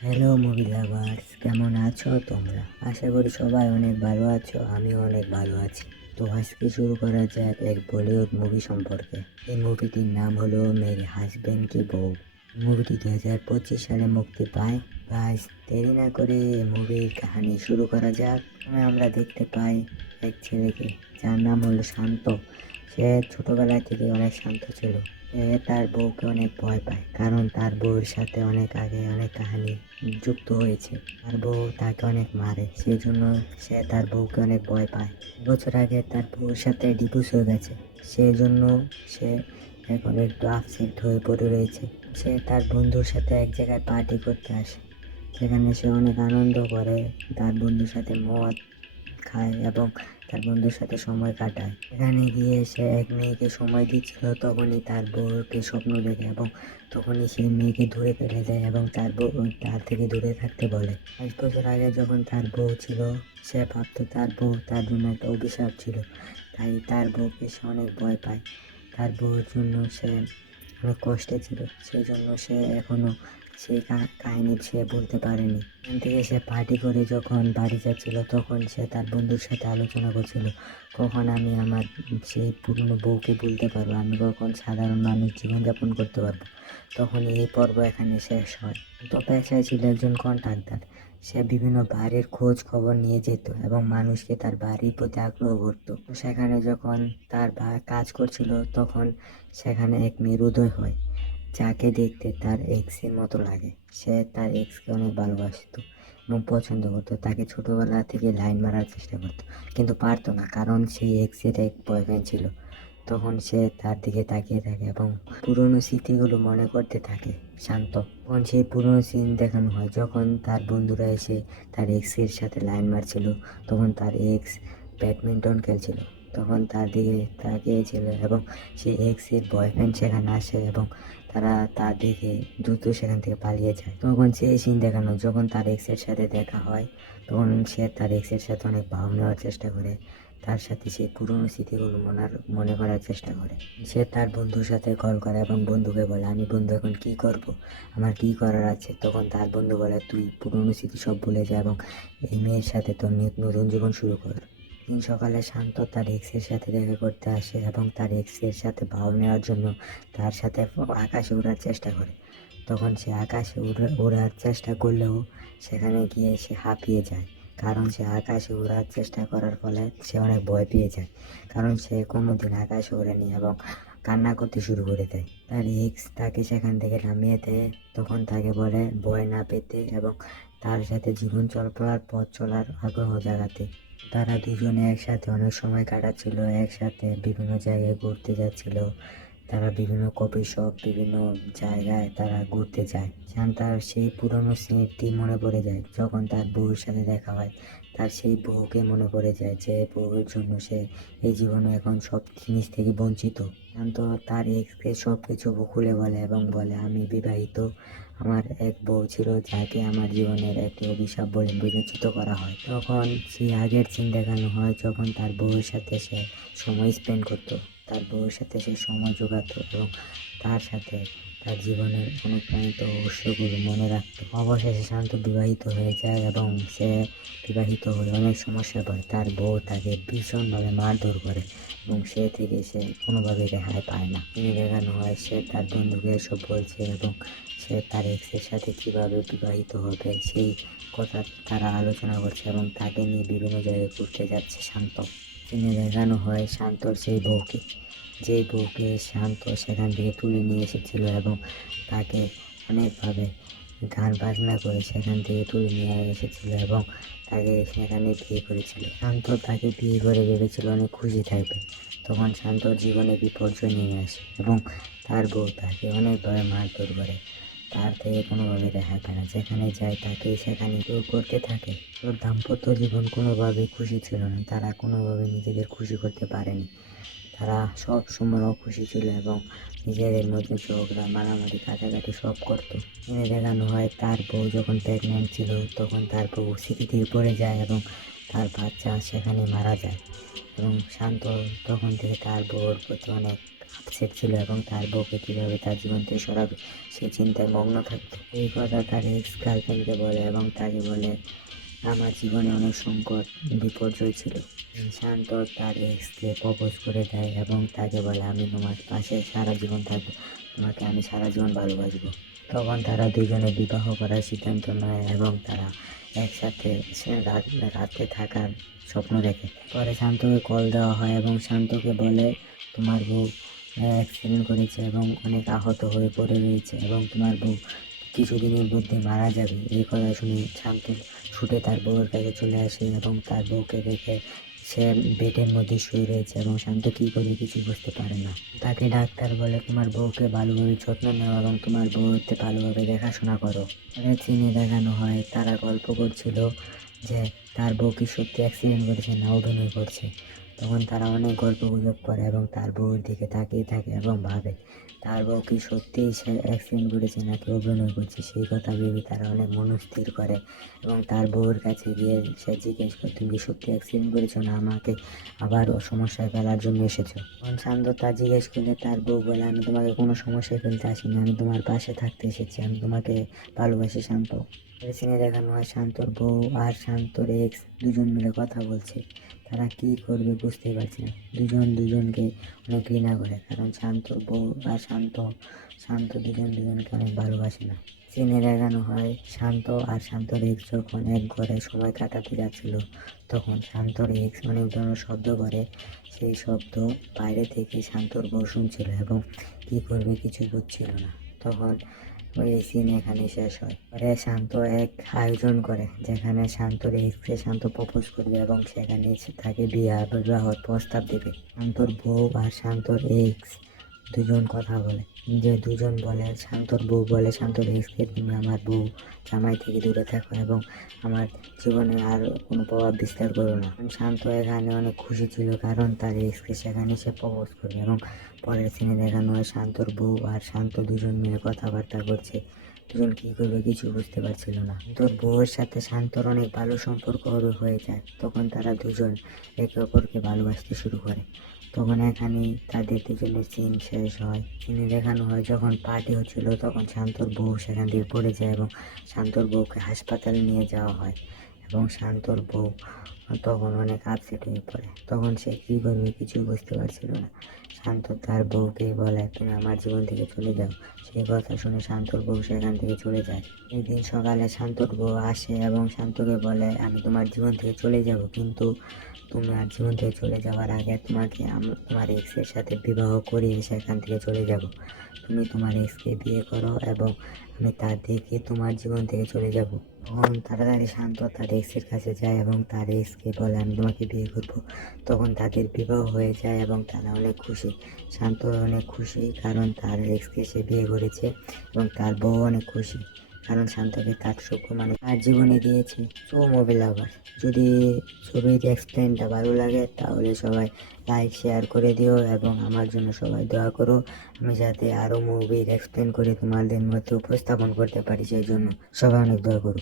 Hello movie lovers, কেমন আছো তোমরা? আশা করি সবাই অনেক ভালো আছো, আমিও অনেক ভালো আছি। তো আজকে শুরু করা যাক এক বলিউড মুভি সম্পর্কে। এই মুভিটির নাম হলো মেরে হাসব্যান্ড কি বউ। মুভিটি 2025 সালে মুক্তি পায়। গাইস, দেরি না করে মুভির কাহিনী শুরু করা যাক। আমরা দেখতে পাই এক ছেলেকে, যার নাম হলো শান্ত। সে ছোটবেলা থেকে অনেক শান্ত ছিল। সে তার বউকে অনেক ভয় পায়, কারণ তার বউয়ের সাথে অনেক আগে অনেক কাহিনী যুক্ত হয়েছে। তার বউ তাকে অনেক মারে, সেই জন্য সে তার বউকে অনেক ভয় পায়। বছর আগে তার বউয়ের সাথে ডিভোর্স হয়ে গেছে, সেই জন্য সে এখন একটু আপসেট হয়ে পড়ে রয়েছে। সে তার বন্ধুর সাথে এক জায়গায় পার্টি করতে আসে, সেখানে সে অনেক আনন্দ করে, তার বন্ধুর সাথে মদ খায় এবং তার বন্ধুর সাথে সময় কাটায়। এখানে গিয়ে সে এক মেয়েকে সময় দিচ্ছিল, তখনই তার বউকে স্বপ্ন দেখে এবং তখনই সেই মেয়েকে দূরে ফেলে দেয় এবং তার বউ তার থেকে দূরে থাকতে বলে। 5 বছর আগে যখন তার বউ ছিল, সে ভাবতো তার বউ তার জন্য একটা অভিশাপ ছিল, তাই তার বউকে সে অনেক ভয় পায়। তার বউয়ের জন্য সে অনেক কষ্টে ছিল, সেই জন্য সে এখনো সেই কাহিনী সে বলতে পারেনি। এখান থেকে সে পার্টি করে যখন বাড়ি যাচ্ছিল, তখন সে তার বন্ধুর সাথে আলোচনা করছিল, কখন আমি আমার সেই পুরনো বউকে ভুলতে পারবো, আমি কখন সাধারণ মানুষ জীবনযাপন করতে পারবো। তখন এই পর্ব এখানে শেষ হয়। তো পেশায় ছিল একজন কন্ট্রাক্টর। সে বিভিন্ন বাড়ির খোঁজ খবর নিয়ে যেত এবং মানুষকে তার বাড়ির প্রতি আগ্রহ করতো। তো সেখানে যখন তার কাজ করছিল, তখন সেখানে এক মেয়ের উদয় হয়, যাকে দেখতে তার এক্সের মতো লাগে। সে তার এক্সকে অনেক ভালোবাসতো এবং পছন্দ করতো, তাকে ছোটবেলা থেকে লাইন মারার চেষ্টা করতো, কিন্তু পারতো না, কারণ সেই এক্সের এক বয়ফ্রেন্ড ছিল। তখন সে তার দিকে তাকিয়ে থাকে এবং পুরনো স্মৃতিগুলো মনে করতে থাকে শান্ত। তখন সেই পুরনো সিন দেখানো হয়, যখন তার বন্ধুরা এসে তার এক্সের সাথে লাইন মারছিল, তখন তার এক্স ব্যাডমিন্টন খেলছিল, তখন তার দিকে তাকিয়েছিল এবং সেই এক্সের বয়ফ্রেন্ড সেখানে আসে এবং তারা তার দিকে দ্রুত সেখান থেকে পালিয়ে যায়। তখন সেই সিন দেখানো, যখন তার এক্সের সাথে দেখা হয়, তখন সে তার এক্সের সাথে অনেক ভাব নেওয়ার চেষ্টা করে, তার সাথে সেই পুরনো স্মৃতিগুলো মনে করার চেষ্টা করে। সে তার বন্ধুর সাথে কল করে এবং বন্ধুকে বলে, আমি বন্ধু এখন কি করব, আমার কি করার আছে। তখন তার বন্ধু বলে, তুই পুরনো স্মৃতি সব ভুলে যা এবং এই মেয়ের সাথে তোর নতুন জীবন শুরু কর। দিন সকালে শান্ত তার এক্সের সাথে দেখা করতে আসে এবং তার এক্সের সাথে ভাব নেওয়ার জন্য তার সাথে আকাশে ওড়ার চেষ্টা করে। তখন সে আকাশে ওড়ার চেষ্টা করলেও সেখানে গিয়ে সে হাঁপিয়ে যায়, কারণ সে আকাশে ওড়ার চেষ্টা করার ফলে সে অনেক ভয় পেয়ে যায়, কারণ সে কোনোদিন আকাশে ওড়েনি এবং কান্না করতে শুরু করে দেয়। তার এক্স তাকে সেখান থেকে নামিয়ে দেয়, তখন তাকে বলে ভয় না পেতে এবং তার সাথে জীবন চলার পথ চলার আগ্রহ জাগাতে। তারা দুজনে একসাথে অনেক সময় কাটাচ্ছিল, একসাথে বিভিন্ন জায়গায় ঘুরতে যাচ্ছিল। তারা বিভিন্ন কফি শপ, বিভিন্ন জায়গায় তারা ঘুরতে যায়। তার সেই পুরনো স্মৃতি মনে পড়ে যায়, যখন তার বউয়ের সাথে দেখা হয়, তার সেই বউকে মনে পড়ে যায়, যে বউয়ের জন্য সে এই জীবনে এখন সব জিনিস থেকে বঞ্চিত। শান্ত তার এক্সকে সব কিছু খুলে বলে এবং বলে, আমি বিবাহিত, আমার এক বউ ছিল, যাকে আমার জীবনের একটি অভিশাপ বলে বিবেচিত করা হয়। তখন সেই আগের সিন দেখানো হয়, যখন তার বউয়ের সাথে সে সময় স্পেন্ড করতো, তার বউয়ের সাথে সে সময় যোগাতো এবং তার সাথে তার জীবনের অনুপ্রাণিত উৎসগুলো মনে রাখতো। অবশেষে শান্ত বিবাহিত হয়ে যায় এবং সে বিবাহিত হয়ে অনেক সমস্যায় পড়ে। তার বউ তাকে ভীষণভাবে মারধর করে এবং সে থেকে সে কোনোভাবে রেহাই পায় না। তিনি দেখানো হয় সে তার বন্ধুকে এসব বলছে এবং সে তার এক্সের সাথে কিভাবে বিবাহিত হবে সেই কথা তারা আলোচনা করছে এবং তাকে নিয়ে বিভিন্ন জায়গায় ঘুরতে যাচ্ছে শান্ত। তিনি দেখানো হয় শান্তর সেই বউকে, যেই বউকে শান্ত সেখান থেকে তুলে নিয়ে এসেছিল এবং তাকে অনেকভাবে গান বাজনা করে সেখান থেকে তুলে নিয়ে এসেছিল এবং তাকে সেখানে বিয়ে করেছিল। শান্ত তাকে বিয়ে করে ভেবেছিল অনেক খুশি থাকবে, তখন শান্তর জীবনে বিপর্যয় নিয়ে আসে এবং তার বউ তাকে অনেকভাবে মারধর করে, তার থেকে কোনোভাবে রেহাই পায় না। যেখানে যায় তাকে সেখানে কেউ করতে থাকে। তোর দাম্পত্য জীবন কোনোভাবেই খুশি ছিল না, তারা কোনোভাবে নিজেদের খুশি করতে পারেনি। তারা সব সময় অখুশি ছিল এবং নিজেদের মধ্যে ঝগড়া মারামারি কাটাকাটি সব করতো। এনে দেখানো হয় তার বউ যখন প্রেগনেন্ট ছিল, তখন তার বউ স্মৃতিতে পড়ে যায় এবং তার বাচ্চা সেখানে মারা যায় এবং শান্ত তখন থেকে তার বউর প্রতি অনেক আপসেট ছিল এবং তার বউকে কীভাবে তার জীবন থেকে সরাবে সে চিন্তায় মগ্ন থাকতো। এই কথা তার এক্স গার্লফ্রেন্ডকে বলে এবং তাকে বলে আমার জীবনে অনেক সংকট বিপর্যয় ছিল। শান্ত তার এক্সকে প্রপোজ করে দেয় এবং তাকে বলে আমি তোমার পাশে সারা জীবন থাকবো, তোমাকে আমি সারা জীবন ভালোবাসবো। তখন তারা দুজনে বিবাহ করার সিদ্ধান্ত নেয় এবং তারা একসাথে রাতে থাকার স্বপ্ন দেখে। পরে শান্তকে কল দেওয়া হয় এবং শান্তকে বলে তোমার বউ অ্যাক্সিডেন্ট করেছে এবং অনেক আহত হয়ে পড়ে রয়েছে এবং তোমার বউ কিছুদিনের মধ্যে মারা যাবে। এই কথা শুনে শান্ত ছুটে তার বউয়ের কাছে চলে আসে এবং তার বউকে দেখে সে বেডের মধ্যে শুয়ে রয়েছে এবং শান্ত কী করবে কিছু বুঝতে পারে না। তাকে ডাক্তার বলে তোমার বউকে ভালোভাবে যত্ন নেওয়া এবং তোমার বউকে ভালোভাবে দেখাশোনা করো। পরে চিনে দেখানো হয় তারা গল্প করছিল যে তার বউ কি সত্যি অ্যাক্সিডেন্ট করেছে না অভিনয় করছে। তখন তারা অনেক গল্প গুজব করে এবং তার বউয়ের দিকে তাকিয়ে থাকে এবং ভাবে তার বউ কি সত্যিই সে অ্যাক্সিডেন্ট করেছে নাকি অভিনয় করছে। সেই কথা ভেবে তারা অনেক মনস্থির করে এবং তার বউয়ের কাছে গিয়ে সে জিজ্ঞেস করে তুমি কি সত্যি অ্যাক্সিডেন্ট করেছো না আমাকে আবার সমস্যায় ফেলার জন্য এসেছো। তখন শান্ত তা জিজ্ঞেস করলে তার বউ বলে আমি তোমাকে কোনো সমস্যায় ফেলতে আসিনি, আমি তোমার পাশে থাকতে এসেছি, আমি তোমাকে ভালোবাসি শান্ত। সিনে দেখানো হয় শান্তর বউ আর শান্তর এক্স দুজন মিলে কথা বলছে। তারা কি করবে বুঝতেই পারছে না, দুজন দুজনকে অনেক ঘৃণা করে কারণ শান্তর বউ আর শান্ত দুজন দুজনকে অনেক ভালোবাসে না। সিনে দেখানো হয় শান্ত আর শান্তর এক্স যখন এক ঘরে সময় কাটাতে যাচ্ছিল তখন শান্তর এক্স অনেক ধরনের শব্দ করে। সেই শব্দ বাইরে থেকে শান্তর বউ শুনছিল এবং কি করবে কিছু বুঝছিল না। তখন ওই সিন এখানে শেষ হয়। পরে শান্ত এক আয়োজন করে যেখানে শান্তর এক্সকে শান্ত প্রপোজ করবে এবং সেখানে তাকে বিবাহর প্রস্তাব দেবে। শান্তর বউ আর শান্তর এক্স দুজন কথা বলে, যে দুজন বলে শান্তর বউ বলে শান্তর এক্সকে তুমি আমার বউ জামাই থেকে দূরে থাকো এবং আমার জীবনে আর কোনো প্রভাব বিস্তার করো না। শান্ত এখানে অনেক খুশি ছিল কারণ তার এক্সকে সেখানে সে প্রপোজ করবে এবং পরের সিনে দেখানো হয় শান্তর বউ আর শান্ত দুজন মিলে কথাবার্তা করছে। দুজন কি করবে কিছু বুঝতে পারছিল না। তোর বউয়ের সাথে শান্তর অনেক ভালো সম্পর্ক হয়ে যায়। তখন তারা দুজন একে অপরকে ভালোবাসতে শুরু করে। তখন এখানেই তাদের দুজনের সিন শেষ হয়। সিনে দেখানো হয় যখন পার্টি হচ্ছিল তখন শান্তর বউ সেখান থেকে পড়ে যায় এবং শান্তর বউকে হাসপাতালে নিয়ে যাওয়া হয় এবং শান্তর বউ তখন অনেক আপসেট হয়ে পড়ে। তখন সে কী করবে কিছু বুঝতে পারছিল না। শান্ত তার বউকে বলে তুমি আমার জীবন থেকে চলে যাও। সেই কথা শুনে শান্তর বউ সেখান থেকে চলে যায়। একদিন সকালে শান্তর বউ আসে এবং শান্তকে বলে আমি তোমার জীবন থেকে চলে যাব, কিন্তু তোমার জীবন থেকে চলে যাওয়ার আগে তোমাকে তোমার এক্সের সাথে বিবাহ করিয়ে সেখান থেকে চলে যাব। তুমি তোমার এক্সকে বিয়ে করো এবং আমি তার দেখে তোমার জীবন থেকে চলে যাব। তখন তাড়াতাড়ি শান্ত তার এক্সের কাছে যায় এবং তার এক্সকে বলে আমি তোমাকে বিয়ে করবো। তখন তাদের বিবাহ হয়ে যায় এবং তারা অনেক খুশি। শান্ত অনেক খুশি কারণ তার এক্সকে সে বিয়ে করেছে এবং তার বউ অনেক খুশি কারণ শান্তকে তার সুখ মানে তার জীবনে দিয়েছে। সো মুভি লাভার, যদি ছবির এক্সপ্লেনটা ভালো লাগে তাহলে সবাই লাইক শেয়ার করে দিও এবং আমার জন্য সবাই দোয়া করো আমি যাতে আরও মুভির এক্সপ্লেন করে তোমাদের মধ্যে উপস্থাপন করতে পারি, সেই জন্য সবাই অনেক দোয়া করো।